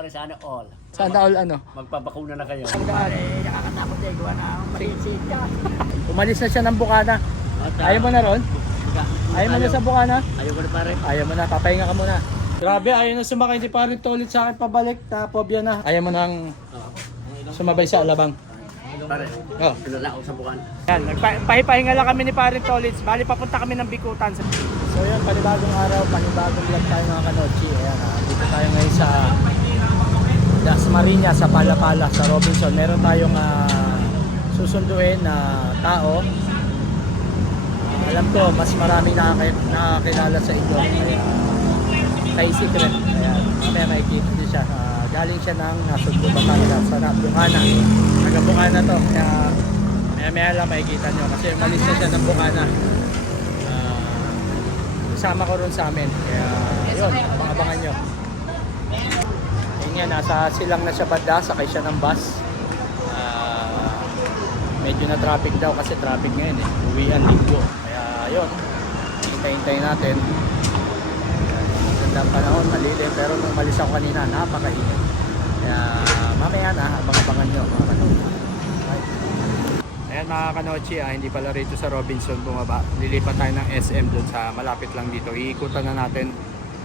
pare, sana all. Sana all ano? Magpabakuna na kayo. Ang daan. Nakakatakot eh, gawa na ang maliit ka. Umalis na siya ng Bukana. Ayaw mo na ron? Ayaw mo na sa Bukana? Ayaw ko na pare. Ayaw mo na, papahinga ka muna. Grabe, ayaw na sumakay, hindi pa rin ulit sa akin pabalik. Phobia na. Ayaw mo nang sumabay sa Alabang. Pare, Oh. pinala ako sa bukan. Yan, nagpahipahinga lang kami ni Paring Tolits. Bali, papunta kami ng Bikutan. So yan, panibagong araw, panibagong vlog tayo mga kanochi. Ayan, dito tayo ngayon sa Dasmariñas, sa Palapala, sa Robinson. Meron tayong susunduin na tao. Alam ko, mas maraming nakakilala sa inyo. Kay Secret. Ayan, may makikita din siya. Galing siya ng Sundo, Batangas, sa Bukana. Taga Bukana to. Kaya maya lang makikita nyo. Kasi umalis na siya ng Bukana. Kasama ko ron sa amin. Kaya yun, abang-abangan nyo. Ayun nga, nasa silang na siya banda. Sakay siya ng bus. Medyo na traffic daw kasi traffic ngayon eh. Uwian, linggo. Kaya yun, hintay-hintay natin. Ganda ang panahon, malilim. Pero nung umalis ako kanina, napakainit. Kaya mamaya na, abang-abangan nyo mga kanochi. Ayan mga kanochi, hindi pala rito sa Robinson bumaba. Lilipat tayo ng SM doon sa malapit lang dito. Iikutan na natin,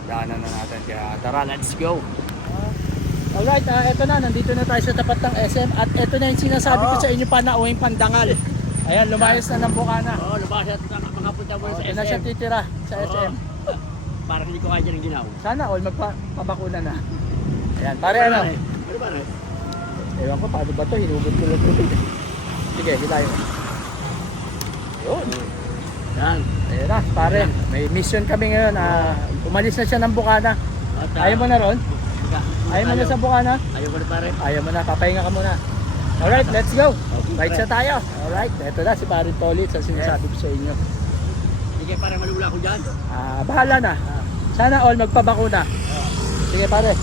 daanan na natin. Kaya tara, let's go! Alright, eto na, nandito na tayo sa tapat ng SM. At eto na yung sinasabi ko sa inyo, panauhing pandangal. Ayan, lumayas na ng Bukana. Oo, lumayas na mga punta mo sa Ito na siya SM. titira sa SM. Parang hindi ko kaya dyan ang ginaw. Sana all magpabakuna na. Ayan, pare ano? Ano pare? Ewan ko, paano ba ito? Hinugot ko lang ito. Sige, hilayo. Yun. Yan. Ayan na, pare. May mission kami ngayon. Umalis na siya ng Bukana. Ayaw mo na ron? Ayaw mo na sa Bukana? Ayaw ko na pare. Ayaw mo na, papahinga ka muna. Alright, let's go. Bike sa tayo. Alright, eto na si Pare Tolits ang sinasabi ko sa inyo. Sige pare, malula ko dyan. Bahala na. Sana all magpabakuna. Sige pare.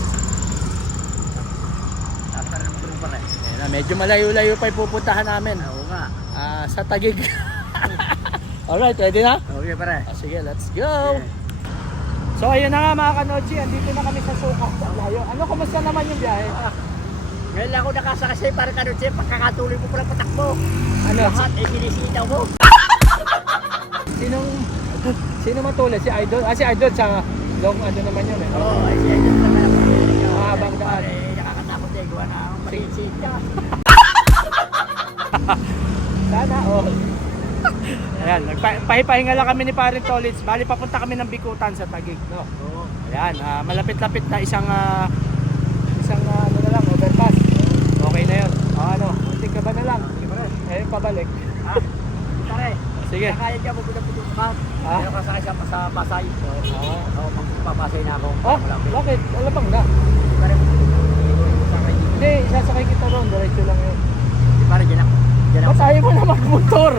Pare ng group pare. Ayan na, medyo malayo-layo pa yung pupuntahan namin. Oo nga. Sa Taguig. Alright, ready na? Okay pare. Sige, let's go. So ayun na nga mga kanochi, andito na kami sa Suka. Layo. Ano, kumusta naman yung biyahe? Ngayon lang ako nakasakasay para kanot siya. Pagkakatuloy mo pala patakbo. Ano? Lahat ay sinisitaw mo. Sino matulad? Si Idol? Si Idol sa long ano naman yun eh. Oo, ay siya yung pala. Mahabang daan. Pare, nakakatakot eh. Gawa na ang maliit ka. Sana all. Ayan, nagpahipahinga lang kami ni Paring Tolits. Bali, papunta kami ng Bikutan sa Taguig, no? Oo. Ayan, malapit-lapit na isang ano na lang, overpass. Okay na yun. Ano, muntik ka ba na lang? Ayun, pabalik. Pare, Sige. kaya dyan mo puto ka. Pero kasakay siya sa Pasay. Oo, magpapasay na ako. Oh, bakit? Alabang na. Pare, sakay dito. Hindi, sasakay kita ron. Diretso lang yun. Pare, dyan ako. Ba't ayaw mo na magmotor?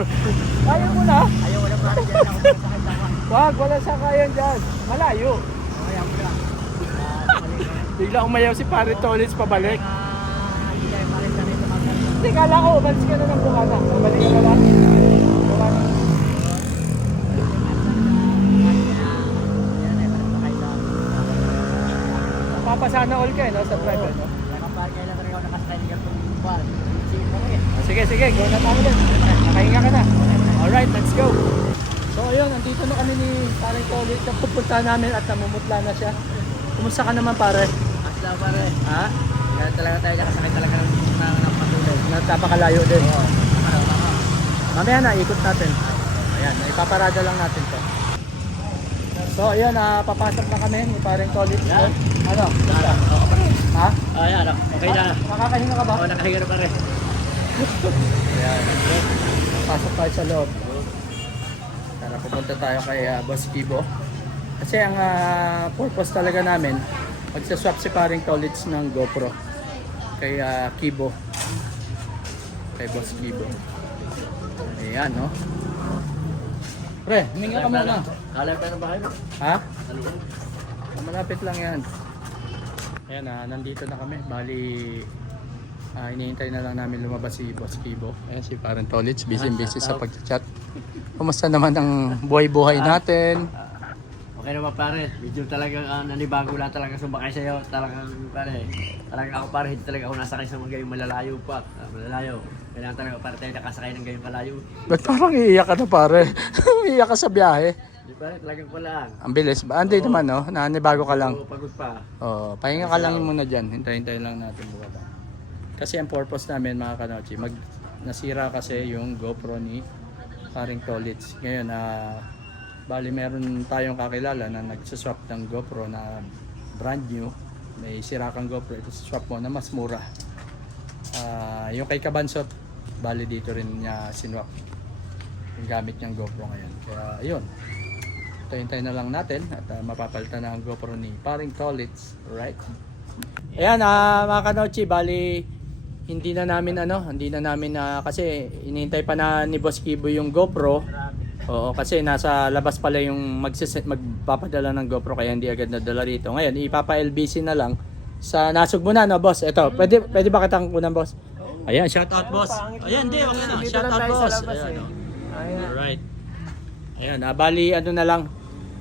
Ayaw mo na? Ayaw ko na pare, dyan ako. Sakay lang. Wag, wala sakayan dyan. Malayo. Ayaw ko na. Bigla umayaw si Paring Tolits pabalik. Hindi kayo pare sa rito magkano. Hindi, kala ko, umalis ka na ng Bukana. Pabalik ka na. Bukana. Papasana all ka eh, no? Sa driver, no? Kailan rin ako nakasakay ng ganitong buwan. Sige, sige, go na tayo din. Nakahinga ka na. Alright, let's go. So ayun, nandito na kami ni Paring Tolits. Pupunta namin at namumutla na siya. Kumusta ka naman pare? Asla pare. Ha? Kaya talaga tayo nakasakay talaga ng patuloy. Napakalayo din. Oo. Mamaya na, ikot natin. Ayan, ipaparada lang natin to. So ayan, papasok na kami ni Paring Tolits. Yan. Ano? Oo pare. Ha? Ayan, okay na. Nakakahinga ka ba? Oo, nakahinga na pare. Ayan. Pasok tayo sa loob. Tara, pupunta tayo kay Boss Kibo. Kasi ang purpose talaga namin, magsaswap si Paring Tolits ng GoPro kay Kibo. Kay Boss Kibo. Ayan, no? Pre, huminga ka muna. Kalam tayo na ba kayo? Ha? Malapit lang yan. Ayan, nandito na kami. Bali, hinihintay na lang namin lumabas si Boss Kibo. Ayan si Paring Tolits, busy sa pag-chat. Kumusta naman ang buhay-buhay natin? Okay naman pare, medyo talagang nanibago lang talaga sumakay sa'yo. Talagang pare, talagang ako pare, hindi talaga ako nasakay sa mga gayong malalayo pa. Malalayo. Kailangan talaga pare tayo nakasakay ng gayong kalayo. Ba't parang iiyak ka na pare? Iiyak ka sa biyahe. Hindi pare, talagang walaan. Ang bilis ba? Hindi naman no, nanibago ka lang. Oo, pagod pa. Oo, pahinga ka lang muna dyan. Hintayin lang natin bumaba. Kasi ang purpose namin mga kanochi, nasira kasi yung GoPro ni paring Tolits. Ngayon, bali meron tayong kakilala na nagsaswap ng GoPro na brand new. May sira kang GoPro, ito swap mo na mas mura. Yung kay Kabansot, bali dito rin niya sinwap yung gamit niyang GoPro ngayon. Kaya yun, hintayin na lang natin at mapapalitan na ang GoPro ni paring Tolits, right? Ayan, mga kanochi, bali hindi na namin kasi inihintay pa na ni Boss Kibo yung GoPro. Oo, kasi nasa labas pala yung magpapadala ng GoPro kaya hindi agad nadala rito. Ngayon, ipapa-LBC na lang sa Nasugbo na, no, boss? Ito, pwede ba kitang kunan, boss? Ayan, shout out, boss. Ayan, di, okay na. Shout out, boss. Ayan, alright. Ayan, bali, na lang,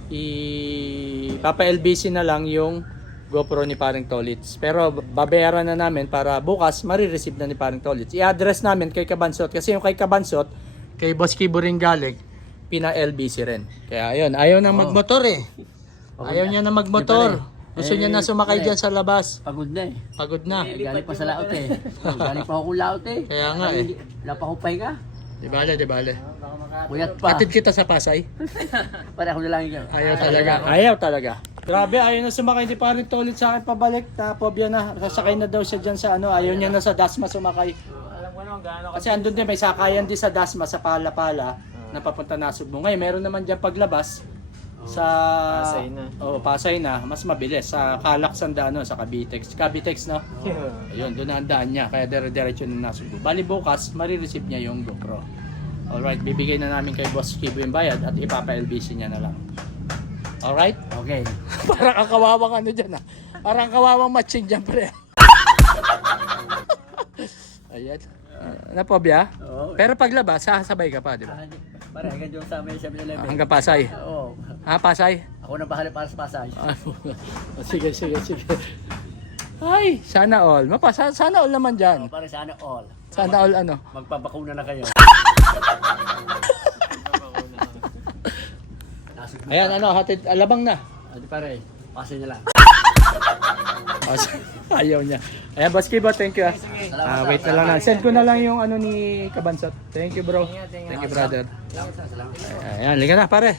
ipapa-LBC na lang yung GoPro ni paring Tolits. Pero babayaran na namin para bukas marireceive na ni paring Tolits. I-address namin kay Kabansot kasi yung kay Kabansot, kay Boss Kibo ring galing, pina-LBC rin. Kaya ayun, ayaw na magmotor eh. Ayaw niya na magmotor. Gusto niya na sumakay dyan sa labas. Pagod na eh. Pagod na. Galing pa sa laot eh. Galing pa ako laot eh. Kaya nga eh. Wala pa akong pahinga. Di bale. Puyat pa. Atid kita sa Pasay. Para ako na lang yun. Ayaw talaga. Grabe, ayaw na sumakay ni paring Tolits sa akin pabalik. Phobia na. Sasakay na daw siya dyan sa Ayaw niya na sa Dasma sumakay. Alam ko naman gaano. Kasi andun din, may sakayan din sa Dasma, sa Pala-Pala, na papunta Nasugbo. Ngayon, meron naman dyan paglabas sa Pasay na. Pasay na, mas mabilis sa Calacsan sa Cavitex, no? Ayun, doon na ang daan niya, kaya dire-diretso na Nasugbo. Bali bukas, marireceive niya yung GoPro. Alright, bibigay na namin kay Boss Kibo yung bayad at ipapa-LBC niya na lang. Alright? Okay. Parang kakawawang dyan Parang kawawang matching dyan pre. Ayan. Napobya? Oo. Pero paglabas, sasabay ka pa, di ba? Para hanggang doon sa may 7-Eleven. Hanggang Pasay. Oo. Pasay? Ako na bahala para sa Pasay. Sige. Ay, sana all. Sana all naman dyan. Para sana all. Sana all Magpabakuna na kayo. Ayan, hatid, alabang na. Di pare, pasay na lang. Ayaw niya. Ayan, Boss Kibo, thank you. Wait na lang Send ko na lang yung ni Kabansot. Thank you, bro. Thank you, brother. Salamat. Ayan, liga na, pare.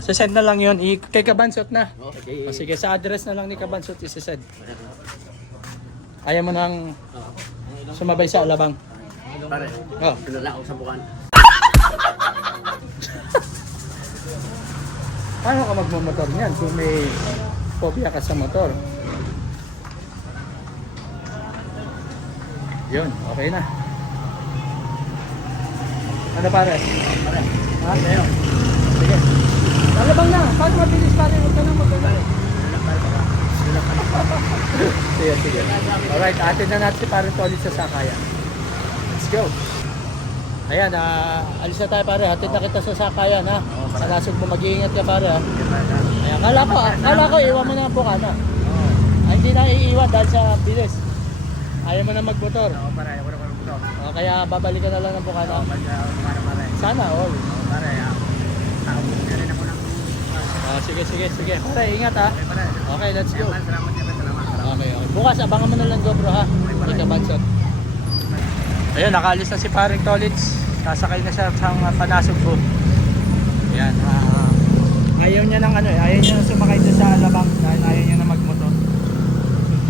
Send na lang yun. Kay Kabansot na. Okay. Sige, sa address na lang ni Kabansot isisend. Ayaw mo nang sumabay sa alabang. Pare, pinala ako sa bukan. Paano ka magmamotor niyan kung may phobia ka sa motor? Yun, okay na. Ano pare? Ha? Ayun. Sige. Alabang na. Paano mabilis pare? Huwag ka nang magkakali. Sige. Alright, atin na natin si pare Tolits sa sakayan. Let's go. Ayan, alis na tayo pare. Hatid na kita sa sakayan ha. Sa Nasugbo, mag-iingat ka pare ha. Ayan, kala ko iwan mo na ang bukana. Hindi na iiwan dahil sa bilis. Ayaw mo na magmotor. Oo, pare, ako na magmotor. Kaya babalikan na lang ng bukana. Sana all. Pare, takot na rin ako ng... Sige. Pare, ingat ha. Okay, let's go. Salamat. Okay. Bukas, abangan mo na lang GoPro ha. Ika Bansot. Ayun, nakaalis na si paring Tolits. Sasakay na siya sa Panasugbo. Ayan. Ayaw niya nang sumakay doon sa alabang dahil ayaw niya na magmotor.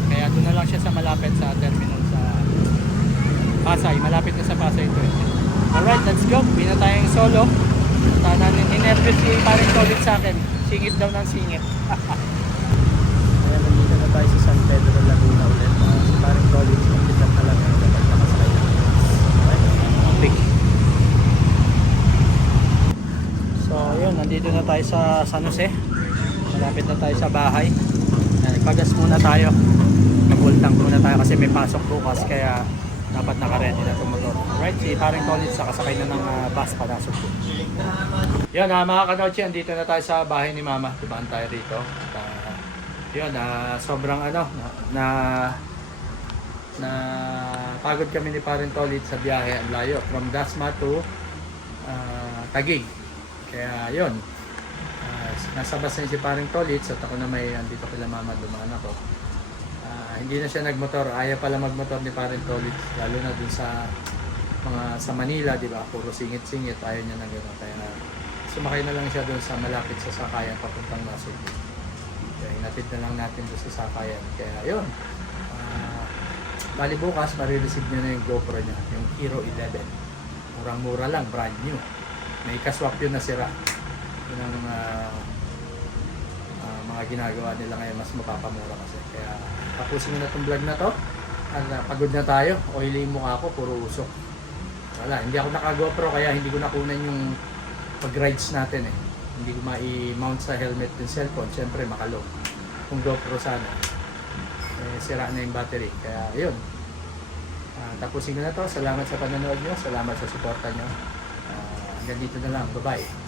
Kaya doon na lang siya sa malapit sa terminal sa Pasay. Malapit na sa Pasay ito. Alright, let's go. Bina tayong solo. Sana ninervous si paring Tolits sa akin. Singit daw ng singit. Ayan, nandito na tayo sa San Pedro, Laguna ulit. Si paring Tolits, magpitan na lang yung dapat nakasakay na. Big. So, ayun, nandito na tayo sa San Jose. Malapit na tayo sa bahay. Pagas muna tayo. Mag-full tank muna tayo kasi may pasok bukas. Kaya dapat naka-ready na itong motor. Right, si paring Tolit sa kasakay na ng bus panasok po. Yun, mga kanochi, andito na tayo sa bahay ni Mama. Dibahan tayo rito. At, yun, sobrang na pagod kami ni paring Tolit sa biyahe. Ang layo, from Dasma to Taguig. Kaya yun, nasa bus na si paring Tolit at ako na may andito kila Mama, dumaan ako. Hindi na siya nagmotor, ayaw pala magmotor ni paring Tolit, lalo na dun sa sa Manila, di ba? Puro singit-singit, ayaw niya na gano'n. Kaya sumakay na lang siya dun sa malapit sa sakayan papuntang Nasugbu. Kaya inatid na lang natin dun sa sakayan. Kaya yun, bali bukas, marireceive niya na yung GoPro niya, yung Hero 11. Murang-mura lang, brand new. May kaswap yun na sira. Yun ang mga ginagawa nila ngayon, mas mapapamura kasi. Kaya tapusin mo na itong vlog na to. Pagod na tayo, oily yung mukha ko, puro usok. Wala, hindi ako naka-GoPro kaya hindi ko nakunan yung pag-rides natin eh. Hindi ko ma-mount sa helmet yung cellphone, syempre makalo. Kung GoPro sana, sira na yung battery. Kaya yun, tapusin ko na to. Salamat sa panonood nyo, salamat sa suporta nyo. Hanggang dito na lang, bye-bye.